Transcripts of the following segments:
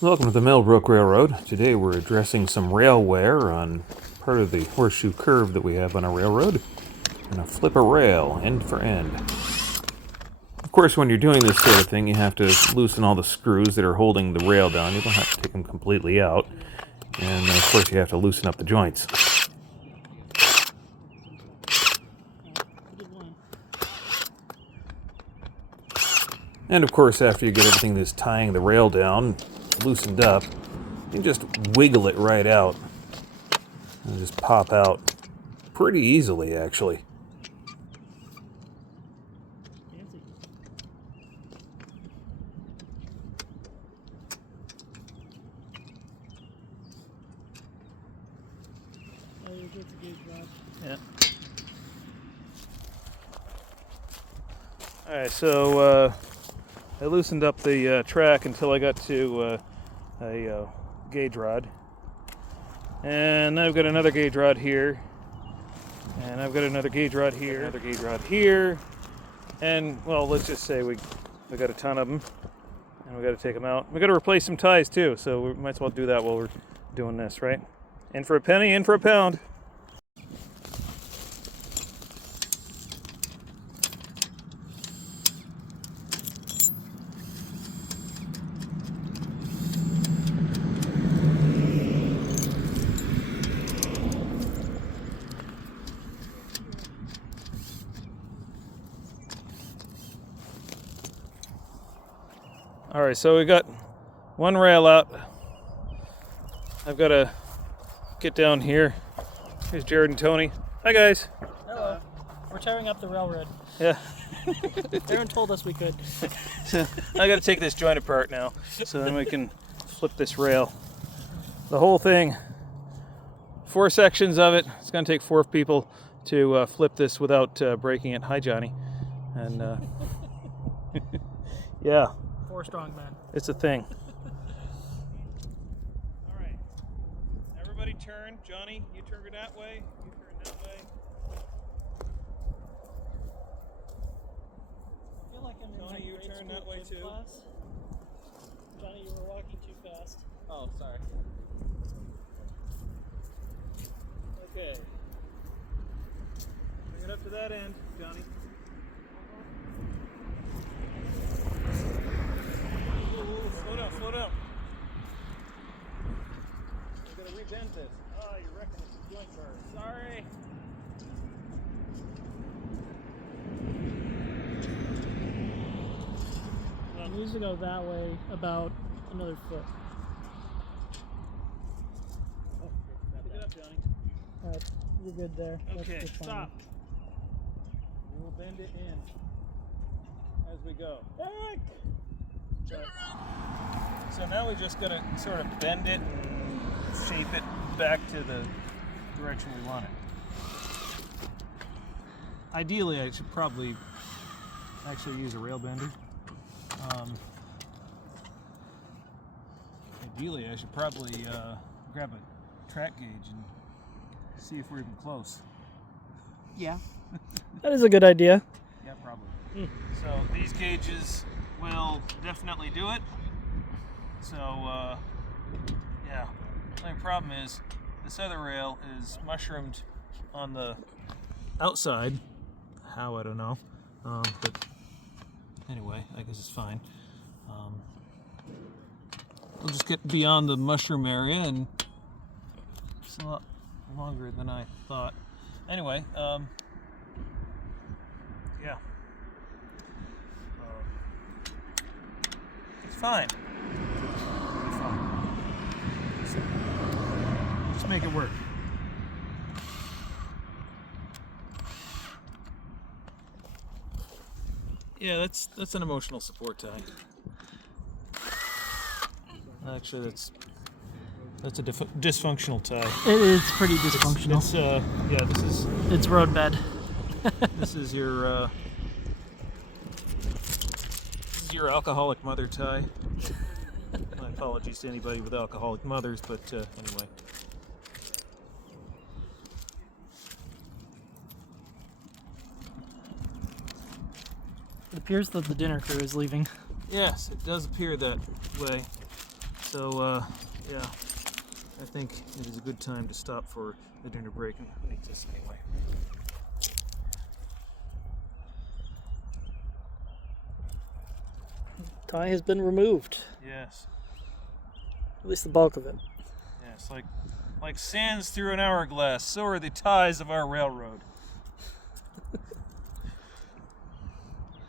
Welcome to the Millbrook Railroad. Today we're addressing some rail wear on part of the horseshoe curve that we have on a railroad. We're going to flip a rail end for end. Of course, when you're doing this sort of thing, you have to loosen all the screws that are holding the rail down. You don't have to take them completely out. And of course, you have to loosen up the joints. And of course, after you get everything that's tying the rail down loosened up, you can just wiggle it right out and just pop out pretty easily, actually. Yeah. Alright, so I loosened up the track until I got to a gauge rod. And I've got another gauge rod here. And I've got another gauge rod here. Another gauge rod here. And, well, let's just say we got a ton of them. And we got to take them out. We got to replace some ties too, so we might as well do that while we're doing this, right? In for a penny, in for a pound. All right, so we got one rail out. I've got to get down here. Here's Jared and Tony. Hi, guys. Hello. We're tearing up the railroad. Yeah. Aaron told us we could. So I got to take this joint apart now, so then we can flip this rail. The whole thing, 4 sections of it. It's going to take 4 people to flip this without breaking it. Hi, Johnny. And yeah. 4 strong men. It's a thing. All right. Everybody turn. Johnny, you turn that way. You turn that way. I feel like I'm in Tony, my you grade turn school that way kids too. class. Johnny, you were walking too fast. Oh, sorry. Okay. Bring it up to that end, Johnny. Slow down, slow down. We're gonna rebend this. Oh, you're wrecking the joint bar. Sorry. It needs to go that way about another foot. Pick it up, Johnny. You're good there. Okay, That's fine. stop. We will bend it in as we go. Eric! So now we just gotta sort of bend it and shape it back to the direction we want it. Ideally, I should probably actually use a rail bender. Ideally, I should probably grab a track gauge and see if we're even close. Yeah. That is a good idea. Yeah, probably. So these gauges will definitely do it. So yeah. The only problem is this other rail is mushroomed on the outside. How, I don't know. But anyway, I guess it's fine. We'll just get beyond the mushroom area, and it's a lot longer than I thought. Anyway, yeah. It's fine. It's fine. Just make it work. Yeah, that's an emotional support tie. Actually, that's a dysfunctional tie. It is pretty dysfunctional. It's yeah, It's road bed. this is your alcoholic mother tie. My apologies to anybody with alcoholic mothers, but anyway. It appears that the dinner crew is leaving. Yes, it does appear that way. So, yeah, I think it is a good time to stop for a dinner break. And who needs this anyway? Tie has been removed. Yes, At least the bulk of it. yes, like sands through an hourglass, so are the ties of our railroad.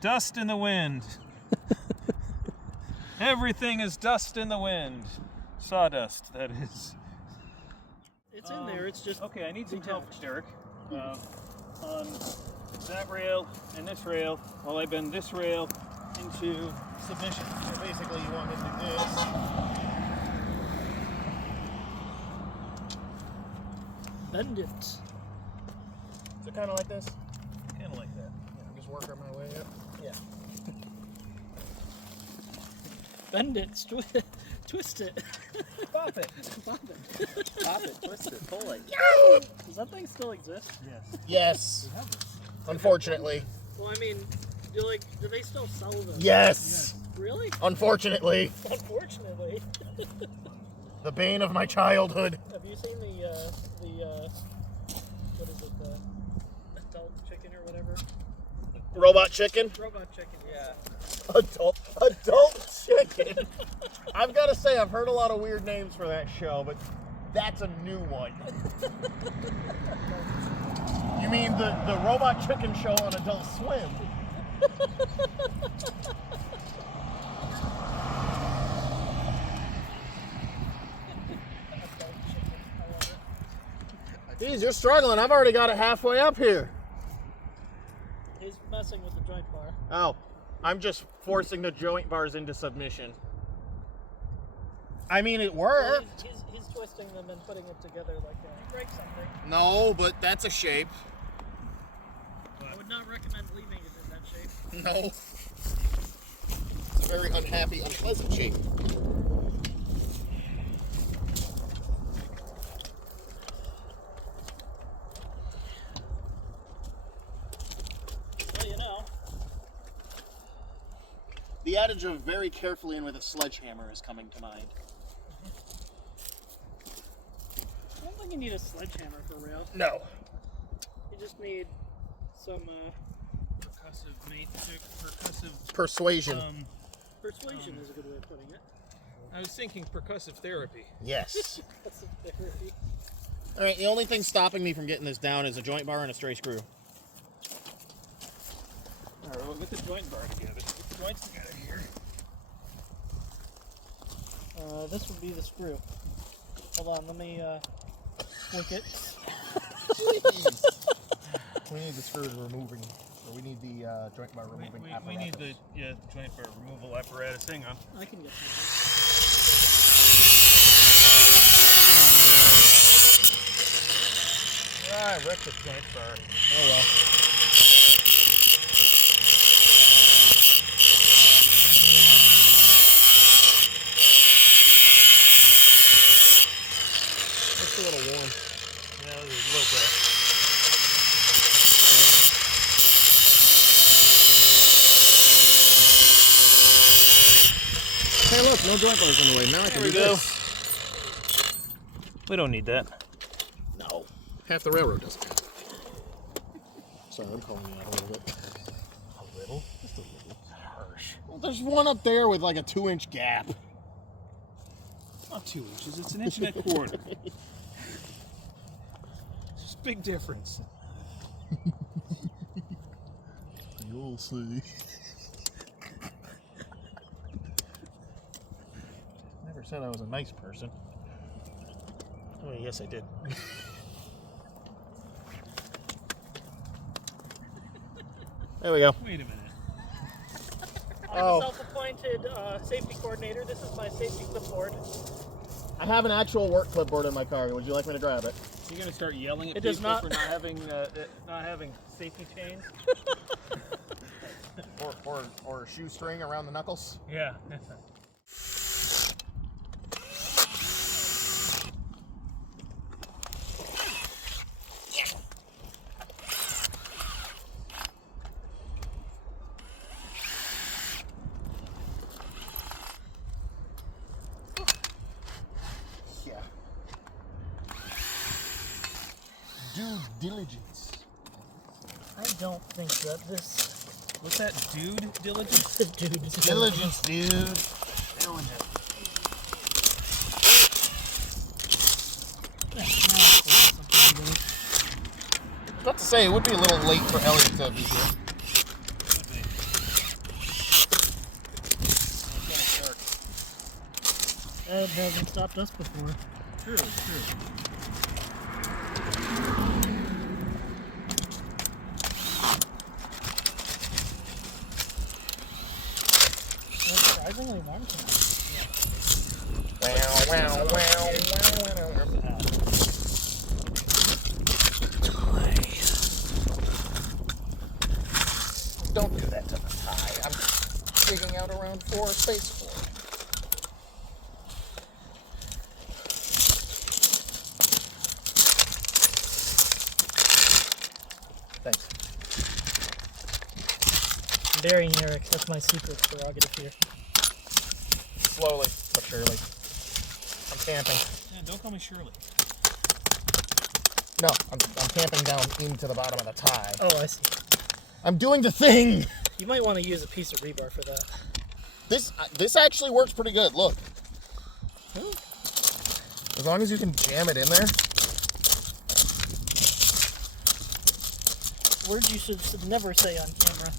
Dust in the wind. Everything is dust in the wind. Sawdust, that is. It's in there. It's just Okay, I need some help, Derek. On that rail and this rail, while I bend this rail into submission. So basically, you want me to do this. bend it. So kind of like this. Kind of like that. Yeah, just working my way up. Yeah. Bend it. Twist it. Pop it. Pop it. Pop it. Twist it. Pull it. Does that thing still exist? Yes. Yes. Unfortunately. Well, I mean, do they still sell them? Yes. Really? Unfortunately. Unfortunately. The bane of my childhood. Have you seen the what is it, the adult chicken or whatever? Robot chicken. Robot chicken. Yeah. Adult chicken. I've got to say, I've heard a lot of weird names for that show, but that's a new one. You mean the Robot Chicken show on Adult Swim? Geez, you're struggling. I've already got it halfway up here. He's messing with the joint bar. Oh, I'm just forcing the joint bars into submission. I mean, it worked. He's twisting them and putting it together like a break something. No, but that's a shape. I would not recommend leaving it in that shape. No. It's a very unhappy, unpleasant shape. Well, you know. The adage of very carefully and with a sledgehammer is coming to mind. I don't think you need a sledgehammer for rail. No. You just need some percussive. Persuasion. persuasion is a good way of putting it. I was thinking percussive therapy. Yes. That's a therapy. All right, the only thing stopping me from getting this down is a joint bar and a stray screw. All right, we'll get the joint bar together. Get the joints together here. This would be the screw. Hold on, let me flick it. Please. We need the screws removing, or we need the joint bar removing apparatus. We need the joint bar removal apparatus. Hang on. I can get some. Ah, I wrecked the joint bar. Oh well. It's a little warm. Yeah, there's a little bit. Hey, look, no joint bars in the way. Now I can do this. We don't need that. No. Half the railroad doesn't have it. Sorry, I'm calling you out a little bit. A little? Just a little. Harsh. Well, there's one up there with like a 2-inch gap. Not 2 inches, it's an inch and a quarter. It's a big difference. You'll see. Never said I was a nice person. Oh, yes, I did. There we go. Wait a minute. I'm Oh. a self-appointed safety coordinator. This is my safety clipboard. I have an actual work clipboard in my car. Would you like me to grab it? You're gonna start yelling at It does people not- for not having safety chains? Or shoestring around the knuckles? Yeah. due diligence. I don't think that this What's that, dude? Diligence? dude is Diligence, dude. Diligence. About to say, it would be a little late for Elliot to be here. Ed hasn't stopped us before. True. Surprisingly warm tonight. Don't do that to the tie. I'm digging out around 4 space 4. Thanks. I'm burying Eric. That's my secret prerogative here. Slowly but surely. I'm camping. Yeah, don't call me Shirley. No, I'm camping down into the bottom of the tie. Oh, I see. I'm doing the thing. You might want to use a piece of rebar for that. This actually works pretty good. Look. As long as you can jam it in there. Words you should never say on camera.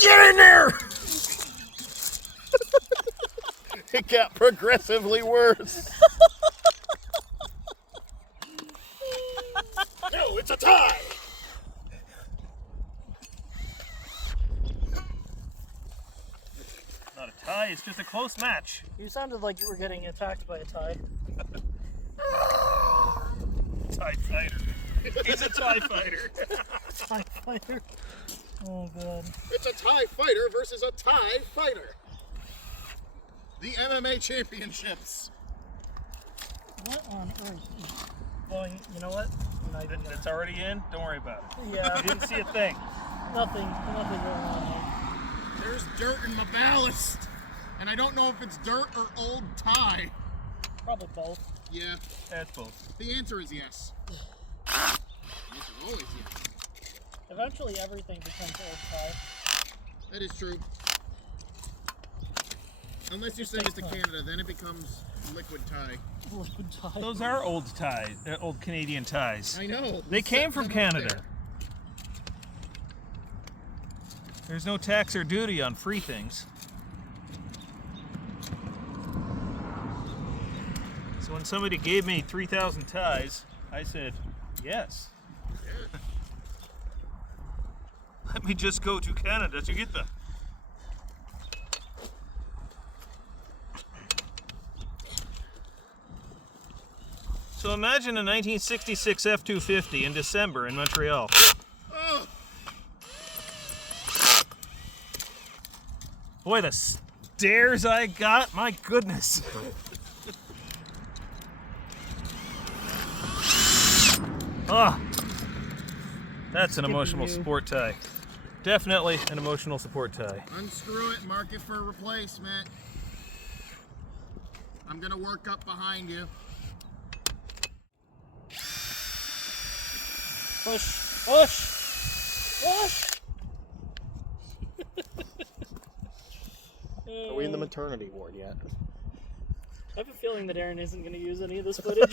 Get in there! It got progressively worse. No, it's a tie. Not a tie, it's just a close match. You sounded like you were getting attacked by a tie. TIE fighter. He's a TIE fighter. TIE fighter. Oh god. It's a tie fighter versus a tie fighter. The MMA championships. What on earth? Well, you know what? I'm not even gonna- It's already in, don't worry about it. Yeah. You didn't see a thing. Nothing going on There's dirt in my ballast. And I don't know if it's dirt or old tie. there. Probably both. Yeah, That's both. the answer is yes. The answer is always yes. Eventually everything becomes old tie. That is true. Unless you send it to Canada, then it becomes liquid tie. Liquid tie. Those are old ties, old Canadian ties. I know. They came from Set them up Canada. there. There's no tax or duty on free things. So when somebody gave me 3,000 ties, I said, yes. Let me just go to Canada to get them. So imagine a 1966 F-250 in December in Montreal. Oh, Boy, the stares I got, my goodness. Ah, that's an emotional you. support tie. Definitely an emotional support tie. unscrew it, mark it for replacement. I'm gonna work up behind you. Push. Push. Push. Are we in the maternity ward yet? I have a feeling that Aaron isn't going to use any of this footage.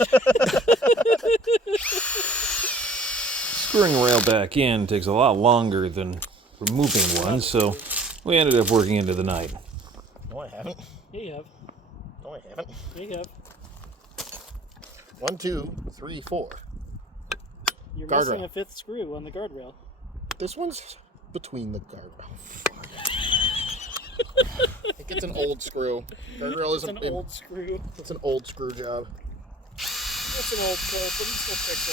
Screwing a rail back in takes a lot longer than removing one, so we ended up working into the night. No, I haven't. Yeah, you have. No, I haven't. Yeah, you have. 1, 2, 3, 4. You're Guardrail. missing a fifth screw on the guardrail. This one's between the guardrail. I think it's an old screw. Guardrail It's isn't. an old screw. It's an old screw job. That's an old clip, but you still fix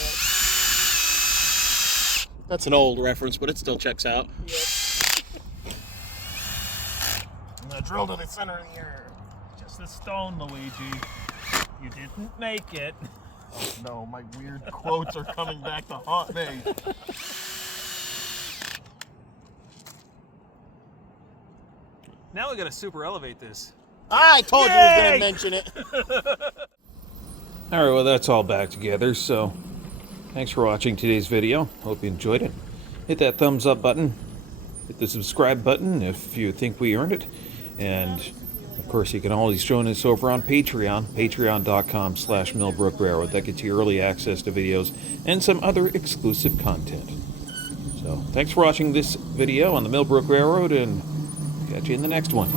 that. That's an old reference, but it still checks out. Yep. I'm gonna drill to the center of the ear. Just a stone, Luigi. You didn't make it. Oh no, my weird quotes are coming back to haunt me. Now we gotta super elevate this. I told you I was Yay! gonna mention it. Alright, well, that's all back together, so Thanks for watching today's video. Hope you enjoyed it. Hit that thumbs up button. Hit the subscribe button if you think we earned it. And of course, you can always join us over on Patreon, patreon.com/Millbrook Railroad. That gets you early access to videos and some other exclusive content. So, thanks for watching this video on the Millbrook Railroad, and catch you in the next one.